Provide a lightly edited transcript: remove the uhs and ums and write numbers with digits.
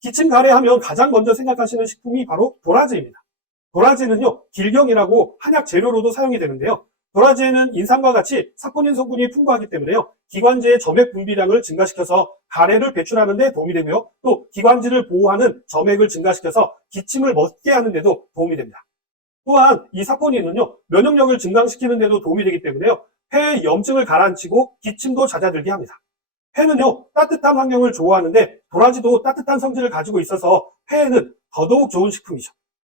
기침 가래하면 가장 먼저 생각하시는 식품이 바로 도라지입니다. 도라지는요, 길경이라고 한약 재료로도 사용이 되는데요. 도라지에는 인삼과 같이 사포닌 성분이 풍부하기 때문에요, 기관지의 점액 분비량을 증가시켜서 가래를 배출하는 데 도움이 되고요, 또 기관지를 보호하는 점액을 증가시켜서 기침을 멎게 하는 데도 도움이 됩니다. 또한 이 사포닌은요, 면역력을 증강시키는 데도 도움이 되기 때문에요, 폐의 염증을 가라앉히고 기침도 잦아들게 합니다. 폐는요, 따뜻한 환경을 좋아하는데 도라지도 따뜻한 성질을 가지고 있어서 폐에는 더더욱 좋은 식품이죠.